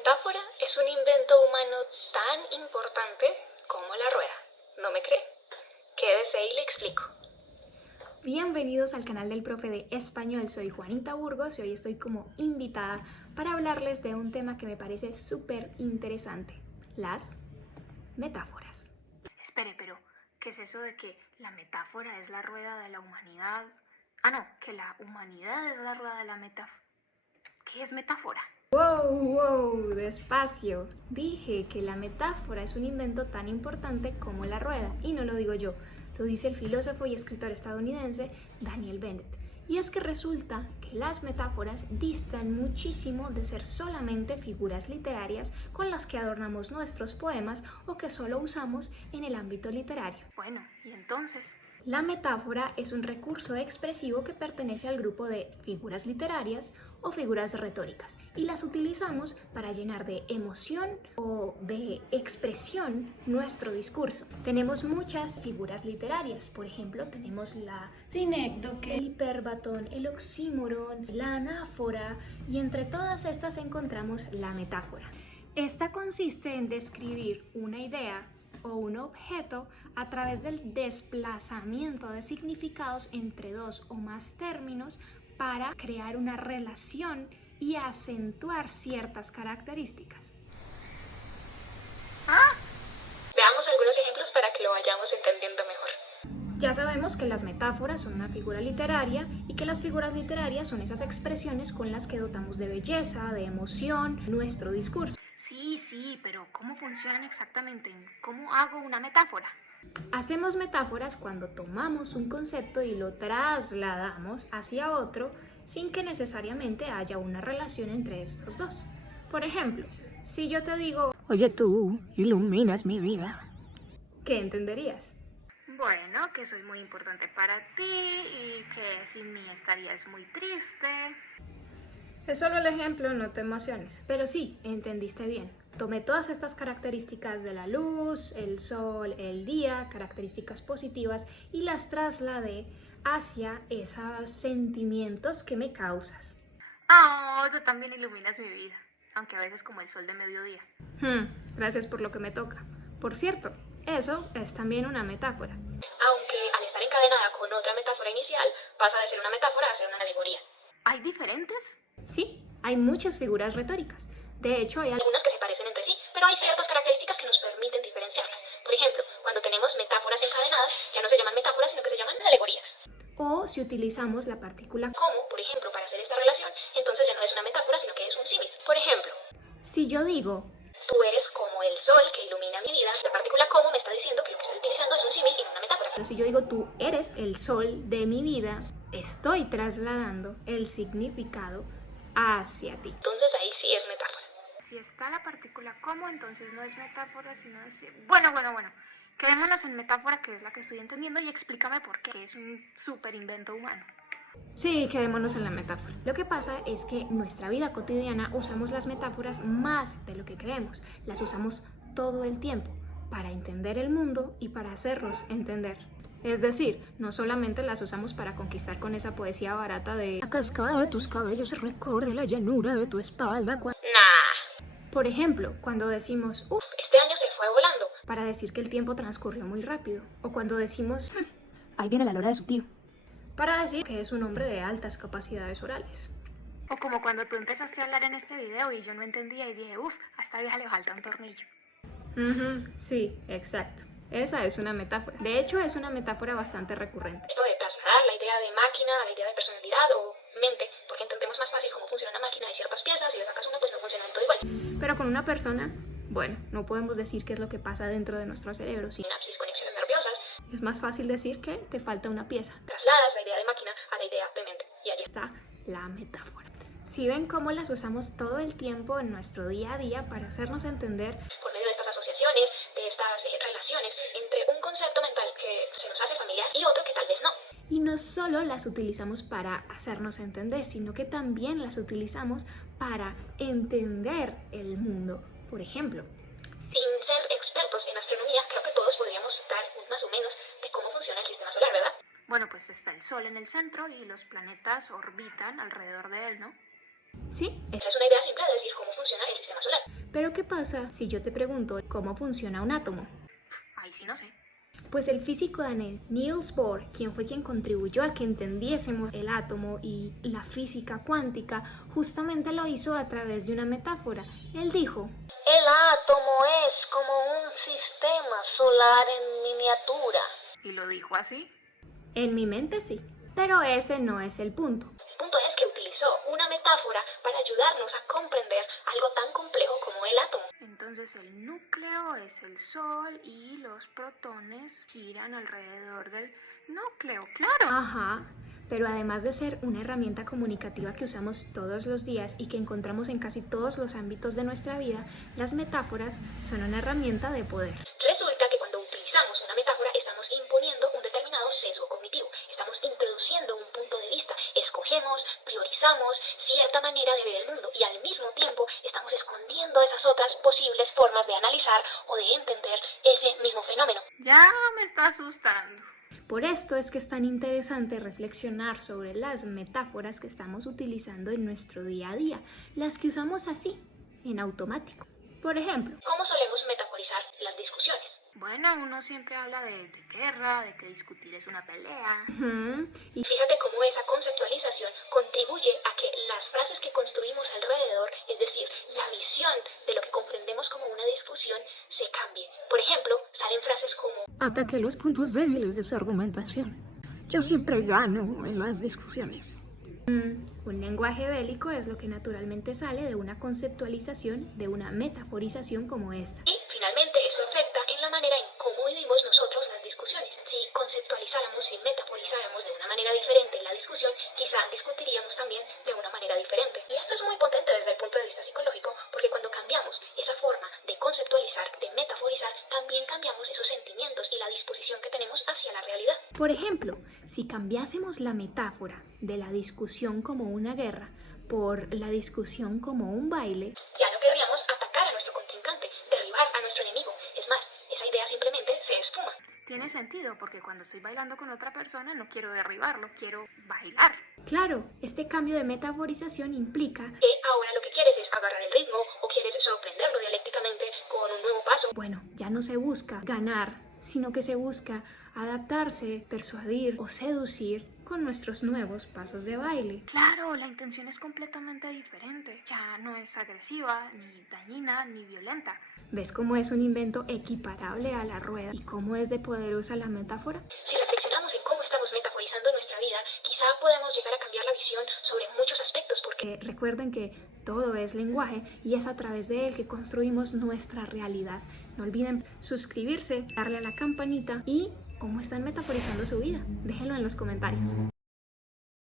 metáfora es un invento humano tan importante como la rueda. ¿No me cree? Quédese y le explico. Bienvenidos al canal del profe de español, soy Juanita Burgos y hoy estoy como invitada para hablarles de un tema que me parece súper interesante, las metáforas. Espere, pero ¿qué es eso de que la metáfora es la rueda de la humanidad? Ah, no, que la humanidad es la rueda de la metáfora. ¿Qué es metáfora? ¡Wow! Despacio. Dije que la metáfora es un invento tan importante como la rueda, y no lo digo yo, lo dice el filósofo y escritor estadounidense Daniel Dennett. Y es que resulta que las metáforas distan muchísimo de ser solamente figuras literarias con las que adornamos nuestros poemas o que solo usamos en el ámbito literario. Bueno, ¿y entonces? La metáfora es un recurso expresivo que pertenece al grupo de figuras literarias o figuras retóricas y las utilizamos para llenar de emoción o de expresión nuestro discurso. Tenemos muchas figuras literarias, por ejemplo, tenemos la sinécdoque, el hiperbatón, el oxímoron, la anáfora y entre todas estas encontramos la metáfora. Esta consiste en describir una idea o un objeto a través del desplazamiento de significados entre dos o más términos para crear una relación y acentuar ciertas características. Veamos algunos ejemplos para que lo vayamos entendiendo mejor. Ya sabemos que las metáforas son una figura literaria y que las figuras literarias son esas expresiones con las que dotamos de belleza, de emoción, nuestro discurso. Sí, pero ¿cómo funcionan exactamente? ¿Cómo hago una metáfora? Hacemos metáforas cuando tomamos un concepto y lo trasladamos hacia otro sin que necesariamente haya una relación entre estos dos. Por ejemplo, si yo te digo, oye, tú iluminas mi vida. ¿qué entenderías? Bueno, que soy muy importante para ti y que sin mí estarías muy triste. Es solo el ejemplo, no te emociones. Pero sí, entendiste bien. Tomé todas estas características de la luz, el sol, el día, características positivas, y las trasladé hacia esos sentimientos que me causas. Oh, tú también iluminas mi vida, aunque a veces como el sol de mediodía. Gracias por lo que me toca. Por cierto, eso es también una metáfora. Aunque al estar encadenada con otra metáfora inicial, pasa de ser una metáfora a ser una alegoría. ¿Hay diferentes? Sí, hay muchas figuras retóricas. De hecho, hay Algunas que se parecen entre sí, pero hay ciertas características que nos permiten diferenciarlas. Por ejemplo, cuando tenemos metáforas encadenadas, ya no se llaman metáforas, sino que se llaman alegorías. o si utilizamos la partícula Como, por ejemplo, para hacer esta relación, entonces ya no es una metáfora, sino que es un símil. Por ejemplo, si yo digo, tú eres como el sol que ilumina mi vida, la partícula como me está diciendo que lo que estoy utilizando es un símil y no una metáfora. pero si yo digo tú eres el sol de mi vida, estoy trasladando el significado hacia ti. Entonces ahí sí es metáfora. Si está la partícula como, entonces no es metáfora, sino es... Bueno. Quedémonos en metáfora, que es la que estoy entendiendo, y explícame por qué es un súper invento humano. Sí, quedémonos en la metáfora. Lo que pasa es que en nuestra vida cotidiana usamos las metáforas más de lo que creemos. Las usamos todo el tiempo para entender el mundo y para hacernos entender. Es decir, no solamente las usamos para conquistar con esa poesía barata de La cascada de tus cabellos recorre la llanura de tu espalda. Nah. por ejemplo, cuando decimos uff, Este año se fue volando. para decir que el tiempo transcurrió muy rápido. O cuando decimos Ahí viene la lora de su tío. para decir que es un hombre de altas capacidades orales. O como cuando tú empezaste a hablar en este video y yo no entendía y dije, a esta vieja le falta un tornillo. Sí, exacto. Esa es una metáfora. De hecho, es una metáfora bastante recurrente. Esto de trasladar la idea de máquina a la idea de personalidad o mente, porque entendemos más fácil cómo funciona una máquina de ciertas piezas y le sacas una, pues no funciona del todo igual. Pero con una persona, bueno, no podemos decir qué es lo que pasa dentro de nuestro cerebro. Sí, Sinapsis, conexiones nerviosas, es más fácil decir que te falta una pieza. trasladas la idea de máquina a la idea de mente. Y allí está. Está la metáfora. Si ven cómo las usamos todo el tiempo en nuestro día a día para hacernos entender, Por medio de estas asociaciones, de estas relaciones entre un concepto mental que se nos hace familiar y otro que tal vez no. y no solo las utilizamos para hacernos entender, sino que también las utilizamos para entender el mundo. Por ejemplo, Sin ser expertos en astronomía, creo que todos podríamos dar un más o menos de cómo funciona el sistema solar, ¿verdad? Bueno, pues está el Sol en el centro y los planetas orbitan alrededor de él, ¿no? sí, Esa es una idea simple de decir cómo funciona el sistema sistema solar. Pero ¿qué pasa si yo te pregunto cómo funciona un átomo? Ahí sí no sé. Pues el físico danés Niels Bohr, quien fue quien contribuyó a que entendiésemos el átomo y la física cuántica, justamente lo hizo a través de una metáfora. Él dijo: El átomo es como un sistema solar en miniatura. ¿Y lo dijo así? en mi mente sí, pero ese no es el punto. El punto es que utilizó una metáfora para ayudarnos a comprender algo tan complejo como el átomo. Entonces el núcleo es el Sol y los protones giran alrededor del núcleo, claro. Ajá, pero además de ser una herramienta comunicativa que usamos todos los días y que encontramos en casi todos los ámbitos de nuestra vida, las metáforas son una herramienta de poder. Resulta que cuando utilizamos una metáfora estamos imponiendo un determinado sesgo cognitivo, estamos introduciendo un punto de vista, escogemos, priorizamos cierta manera de ver el mundo y al mismo tiempo estamos escondiendo esas otras posibles formas de analizar o de entender ese mismo fenómeno. Ya me está asustando. Por esto es que es tan interesante reflexionar sobre las metáforas que estamos utilizando en nuestro día a día, las que usamos así, en automático. Por ejemplo, ¿Cómo solemos metaforizar las discusiones? Bueno, uno siempre habla de guerra, de que discutir es una pelea. y Fíjate cómo esa conceptualización contribuye a que las frases que construimos alrededor, es decir, la visión de lo que comprendemos como una discusión, se cambie. Por ejemplo, salen frases como: Ataque los puntos débiles de su argumentación. Yo siempre gano en las discusiones. un lenguaje bélico es lo que naturalmente sale de una conceptualización, de una metaforización como esta. Y finalmente eso afecta en la manera en cómo vivimos nosotros las discusiones. Si conceptualizáramos y metaforizáramos de una manera diferente la discusión, quizá discutiríamos también de una manera diferente. Y esto es muy potente desde el punto de vista psicológico, porque cuando cambiamos esa forma de conceptualizar, de metaforizar, también cambiamos esos sentimientos y la disposición que tenemos hacia la realidad. Por ejemplo, si cambiásemos la metáfora de la discusión como una guerra por la discusión como un baile, Ya no querríamos atacar a nuestro contrincante, derribar a nuestro enemigo. Es más, esa idea simplemente se esfuma. Tiene sentido porque cuando estoy bailando con otra persona no quiero derribarlo, quiero bailar. claro, este cambio de metaforización implica, Que ahora lo que quieres es agarrar el ritmo o quieres sorprenderlo dialécticamente con un nuevo paso. bueno, ya no se busca ganar, sino que se busca adaptarse, persuadir o seducir con nuestros nuevos pasos de baile. Claro, la intención es completamente diferente. Ya no es agresiva, ni dañina, ni violenta. ¿Ves cómo es un invento equiparable a la rueda y cómo es de poderosa la metáfora? Si reflexionamos en cómo estamos metaforizando nuestra vida, quizá podemos llegar a cambiar la visión sobre muchos aspectos, porque Recuerden que todo es lenguaje y es a través de él que construimos nuestra realidad. No olviden suscribirse, darle a la campanita y cómo están metaforizando su vida. Déjenlo en los comentarios.